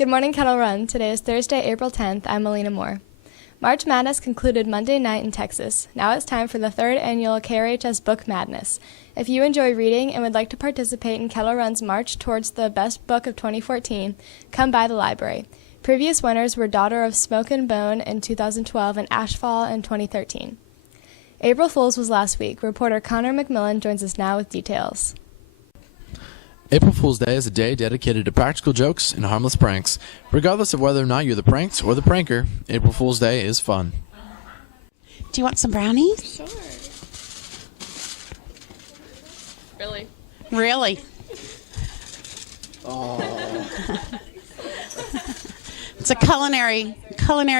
Good morning, Kettle Run. Today is Thursday, April 10th. I'm Melina Moore. March Madness concluded Monday night in Texas. Now it's time for the third annual KRHS Book Madness. If you enjoy reading and would like to participate in Kettle Run's march towards the best book of 2014, come by the library. Previous winners were Daughter of Smoke and Bone in 2012 and Ashfall in 2013. April Fool's was last week. Reporter Connor McMillan joins us now with details. April Fool's Day is a day dedicated to practical jokes and harmless pranks. Regardless of whether or not you're the pranked or the pranker, April Fool's Day is fun. Do you want some brownies? Sure. Really? Oh. It's a culinary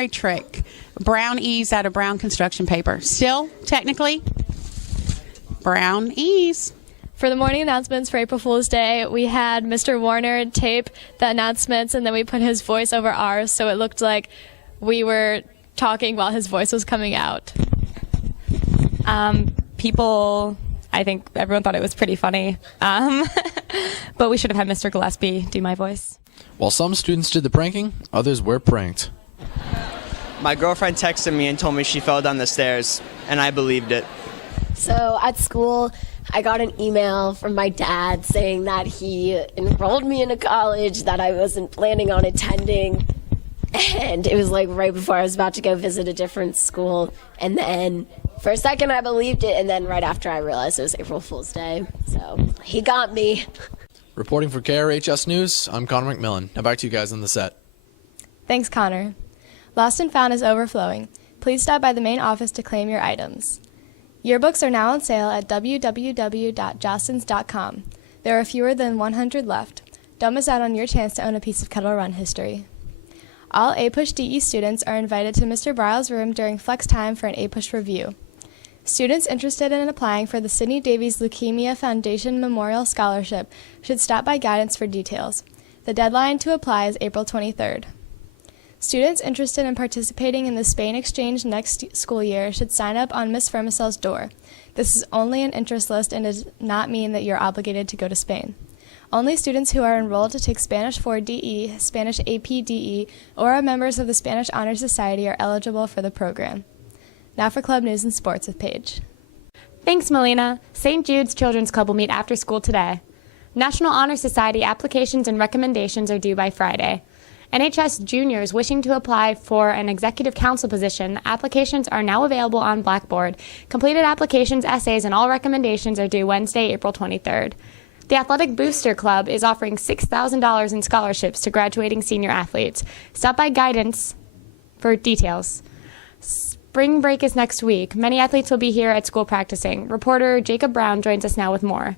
trick. Brown ease out of brown construction paper. Still, technically, brown ease. For the morning announcements for April Fool's Day, we had Mr. Warner tape the announcements, and then we put his voice over ours, so it looked like we were talking while his voice was coming out. I think everyone thought it was pretty funny, but we should have had Mr. Gillespie do my voice. While some students did the pranking, others were pranked. My girlfriend texted me and told me she fell down the stairs, and I believed it. So at school, I got an email from my dad saying that he enrolled me in a college that I wasn't planning on attending. And it was like right before I was about to go visit a different school. And then for a second I believed it, and then right after I realized it was April Fool's Day. So he got me. Reporting for KRHS News, I'm Connor McMillan. Now back to you guys on the set. Thanks, Connor. Lost and Found is overflowing. Please stop by the main office to claim your items. Yearbooks are now on sale at www.jostens.com. There are fewer than 100 left. Don't miss out on your chance to own a piece of Kettle Run history. All APUSH DE students are invited to Mr. Bryle's room during flex time for an APUSH review. Students interested in applying for the Sidney Davies Leukemia Foundation Memorial Scholarship should stop by guidance for details. The deadline to apply is April 23rd. Students interested in participating in the Spain exchange next school year should sign up on Ms. Vermicelle's door. This is only an interest list and does not mean that you're obligated to go to Spain. Only students who are enrolled to take Spanish 4 DE, Spanish AP DE, or are members of the Spanish Honor Society are eligible for the program. Now for Club News and Sports with Paige. Thanks, Melina. St. Jude's Children's Club will meet after school today. National Honor Society applications and recommendations are due by Friday. NHS juniors wishing to apply for an executive council position, applications are now available on Blackboard. Completed applications, essays, and all recommendations are due Wednesday, April 23rd. The Athletic Booster Club is offering $6,000 in scholarships to graduating senior athletes. Stop by guidance for details. Spring break is next week. Many athletes will be here at school practicing. Reporter Jacob Brown joins us now with more.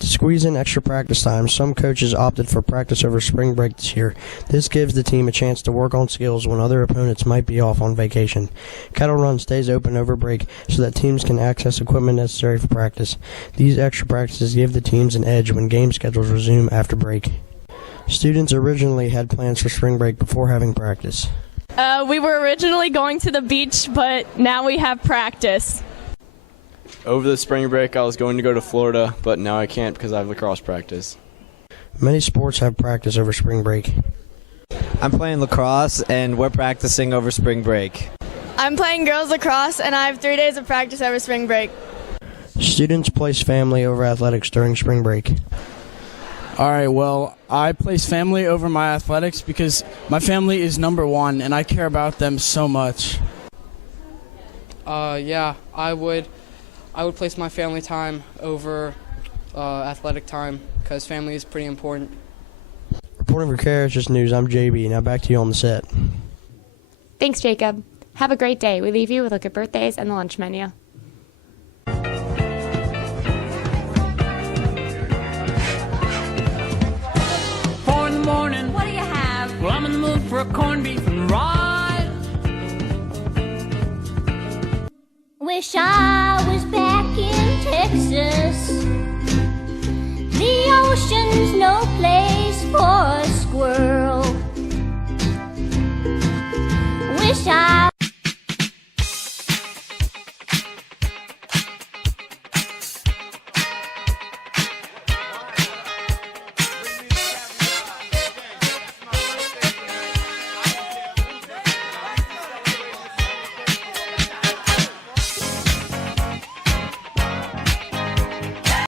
To squeeze in extra practice time, some coaches opted for practice over spring break this year. This gives the team a chance to work on skills when other opponents might be off on vacation. Kettle Run stays open over break so that teams can access equipment necessary for practice. These extra practices give the teams an edge when game schedules resume after break. Students originally had plans for spring break before having practice. We were originally going to the beach, but now we have practice. Over the spring break, I was going to go to Florida, but now I can't because I have lacrosse practice. Many sports have practice over spring break. I'm playing lacrosse, and we're practicing over spring break. I'm playing girls lacrosse, and I have 3 days of practice over spring break. Students place family over athletics during spring break. All right, well, I place family over my athletics because my family is number one, and I care about them so much. Yeah, I would place my family time over athletic time because family is pretty important. Reporting for KRHS News, I'm JB. Now back to you on the set. Thanks, Jacob. Have a great day. We leave you with a look at birthdays and the lunch menu. 4 in the morning. What do you have? Well, I'm in the mood for a corned beef and rye. Wish I was back in Texas. The ocean's no place for a squirrel.